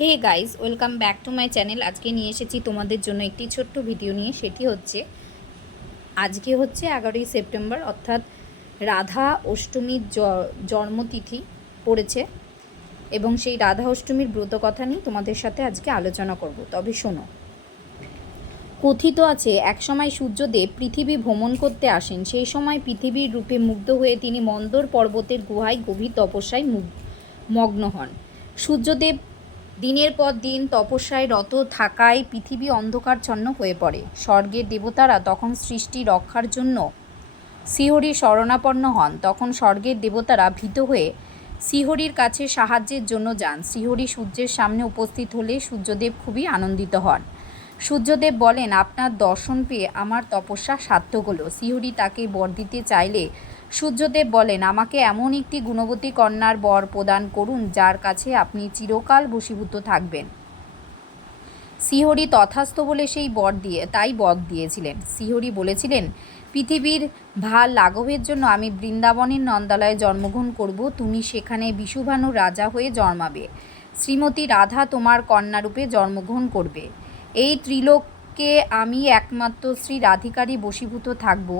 Hey guys, welcome back to my channel. আজকে নিয়ে এসেছি তোমাদের জন্য একটি ছোট্ট ভিডিও নিয়ে। সেটি হচ্ছে আজকে হচ্ছে 11ই সেপ্টেম্বর, অর্থাৎ রাধা অষ্টমীর জন্মতিথি পড়েছে এবং সেই রাধা অষ্টমীর ব্রতকথা নিয়ে তোমাদের সাথে আজকে আলোচনা করব। তবে শোনো, কথিত আছে একসময় সূর্যদেব পৃথিবী ভ্রমণ করতে আসেন। সেই সময় পৃথিবীর রূপে মুগ্ধ হয়ে তিনি মন্দর পর্বতের গুহায় গভীর তপস্যায় মগ্ন হন। সূর্যদেব দিনের পর দিন তপস্যায় রত থাকায় পৃথিবী অন্ধকারচ্ছন্ন হয়ে পড়ে। স্বর্গের দেবতারা তখন সৃষ্টি রক্ষার জন্য শ্রীহরির শরণাপন্ন হন। তখন স্বর্গের দেবতারা ভীত হয়ে শ্রীহরির কাছে সাহায্যের জন্য যান। শ্রীহরি সূর্যের সামনে উপস্থিত হলে সূর্যদেব খুবই আনন্দিত হন। সূর্যদেব বলেন, আপনার দর্শন পেয়ে আমার তপস্যা সার্থক হলো। শ্রীহরি তাকে বর দিতে চাইলে সূর্যদেব বলেন, আমাকে এমন একটি গুণবতী কন্যার বর প্রদান করুন যার কাছে আপনি চিরকাল বশীভূত থাকবেন। শ্রীহরি তথাস্তু বলে সেই বর দিয়েছিলেন। শ্রীহরি বলেছিলেন, পৃথিবীর ভার লাঘবের জন্য আমি বৃন্দাবনের নন্দালয়ে জন্মগ্রহণ করব। তুমি সেখানে বিষুভানু রাজা হয়ে জন্মাবে। শ্রীমতী রাধা তোমার কন্যারূপে জন্মগ্রহণ করবে। এই ত্রিলোকে আমি একমাত্র শ্রী রাধিকারই বশীভূত থাকব।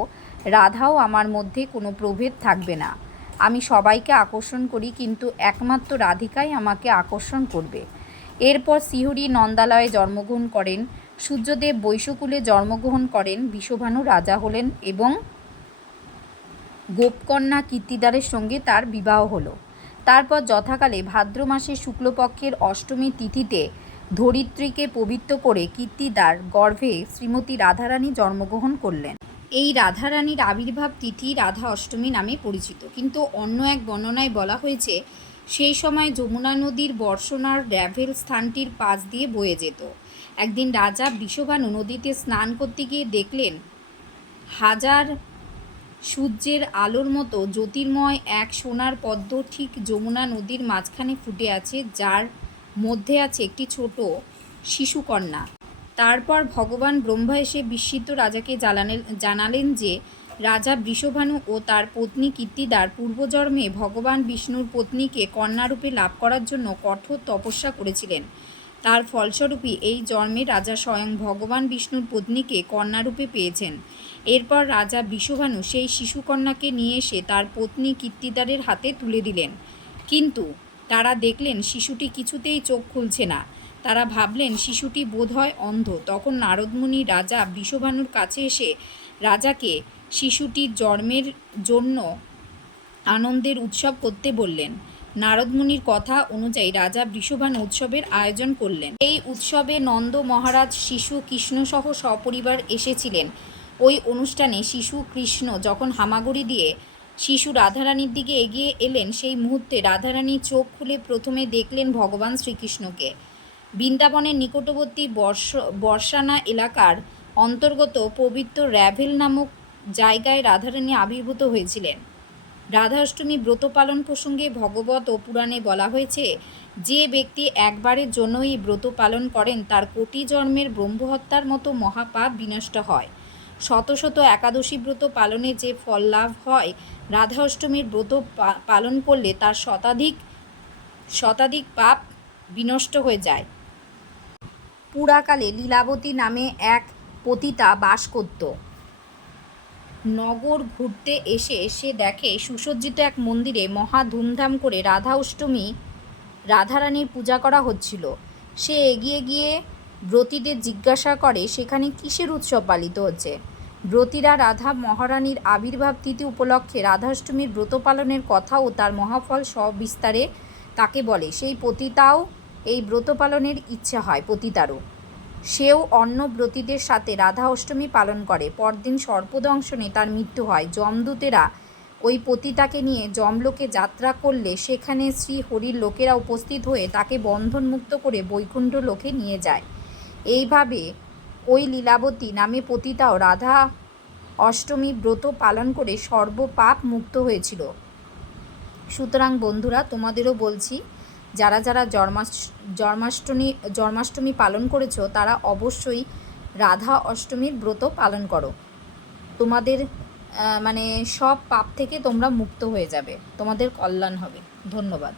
রাধাও আমার মধ্যে কোনো প্রভেদ থাকবে না। আমি সবাইকে আকর্ষণ করি, কিন্তু একমাত্র রাধিকাই আমাকে আকর্ষণ করবে। এরপর শ্রীহরি নন্দালয়ে জন্মগ্রহণ করেন। সূর্যদেব বৈশকুলে জন্মগ্রহণ করেন। বিষুভানু রাজা হলেন এবং গোপকন্যা কীর্তিদারের সঙ্গে তার বিবাহ হলো। তারপর যথাকালে ভাদ্র মাসের শুক্লপক্ষের অষ্টমী তিথিতে ধরিত্রীকে পবিত্র করে কীর্তিদার গর্ভে শ্রীমতী রাধারানী জন্মগ্রহণ করলেন। এই রাধারানীর আবির্ভাব তিথি রাধা অষ্টমী নামে পরিচিত। কিন্তু অন্য এক বর্ণনায় বলা হয়েছে, সেই সময় যমুনা নদীর বর্ষণার র্যাভেল স্থানটির পাশ দিয়ে বয়ে যেত। একদিন রাজা বিষুভানু নদীতে স্নান করতে গিয়ে দেখলেন হাজার সূর্যের আলোর মতো জ্যোতির্ময় এক সোনার পদ্ম ঠিক যমুনা নদীর মাঝখানে ফুটে আছে, যার মধ্যে আছে একটি ছোট শিশুকন্যা। তারপর ভগবান ব্রহ্মা এসে বিস্মিত রাজাকে জানালেন যে রাজা বৃষভানু ও তার পত্নী কীর্তিদার পূর্বজন্মে ভগবান বিষ্ণুর পত্নীকে কন্যারূপে লাভ করার জন্য কঠোর তপস্যা করেছিলেন। তার ফলস্বরূপই এই জন্মে রাজা স্বয়ং ভগবান বিষ্ণুর পত্নীকে কন্যারূপে পেয়েছেন। এরপর রাজা বৃষভানু সেই শিশুকন্যাকে নিয়ে এসে তার পত্নী কীর্তিদারের হাতে তুলে দিলেন। কিন্তু তারা দেখলেন শিশুটি কিছুতেই চোখ খুলছে না। তারা ভাবলেন শিশুটি বোধহয় অন্ধ। তখন নারদমুনি রাজা বৃষভানুর কাছে এসে রাজাকে শিশুটির জন্মের জন্য আনন্দের উৎসব করতে বললেন। নারদমুনির কথা অনুযায়ী রাজা বৃষভানু উৎসবের আয়োজন করলেন। এই উৎসবে নন্দ মহারাজ শিশু কৃষ্ণসহ সপরিবার এসেছিলেন। ওই অনুষ্ঠানে শিশু কৃষ্ণ যখন হামাগুড়ি দিয়ে শিশু রাধারানীর দিকে এগিয়ে এলেন, সেই মুহূর্তে রাধারানী চোখ খুলে প্রথমে দেখলেন ভগবান শ্রীকৃষ্ণকে। বৃন্দাবনের নিকটবর্তী বর্ষানা এলাকার অন্তর্গত পবিত্র র্যাভেল নামক জায়গায় রাধারানী আবির্ভূত হয়েছিলেন। রাধা অষ্টমী ব্রত পালন প্রসঙ্গে ভগবত ও পুরাণে বলা হয়েছে, যে ব্যক্তি একবারের জন্য এই ব্রত পালন করেন তার কোটি জন্মের ব্রহ্মহত্যার মতো মহাপাপ বিনষ্ট হয়। শত শত একাদশী ব্রত পালনে যে ফল লাভ হয়, রাধা অষ্টমীর ব্রত পালন করলে তার শতাধিক পাপ বিনষ্ট হয়ে যায়। পুরাকালে লীলাবতী নামে এক পতিতা বাস করত। নগর ঘুরতে এসে সে দেখে সুসজ্জিত এক মন্দিরে মহা ধুমধাম করে রাধা অষ্টমী রাধারানীর পূজা করা হচ্ছিল। সে এগিয়ে গিয়ে ব্রতীদের জিজ্ঞাসা করে সেখানে কিসের উৎসব পালিত হচ্ছে। ব্রতীরা রাধা মহারানীর আবির্ভাব তিথি উপলক্ষে রাধাষ্টমীর ব্রত পালনের কথা ও তার মহাফল সবিস্তারে তাকে বলে। সেই পতিতাও এই ব্রত পালনের ইচ্ছা হয় পতিতারও। সেও অন্য ব্রতীদের সাথে রাধা অষ্টমী পালন করে। পরদিন সর্পদংশনে তার মৃত্যু হয়। যমদূতেরা ওই পতিতাকে নিয়ে যমলোকে যাত্রা করলে সেখানে শ্রী হরির লোকেরা উপস্থিত হয়ে তাকে বন্ধনমুক্ত করে বৈকুণ্ঠ লোকে নিয়ে যায়। এইভাবে ওই লীলাবতী নামে পতিতাও রাধা অষ্টমী ব্রত পালন করে সর্বপাপ মুক্ত হয়েছিল। সুতরাং বন্ধুরা, তোমাদেরও বলছি, যারা যারা জন্মাষ্টমী পালন করেছো তারা অবশ্যই রাধা অষ্টমীর ব্রত পালন করো। তোমাদের সব পাপ থেকে তোমরা মুক্ত হয়ে যাবে, তোমাদের কল্যাণ হবে। ধন্যবাদ।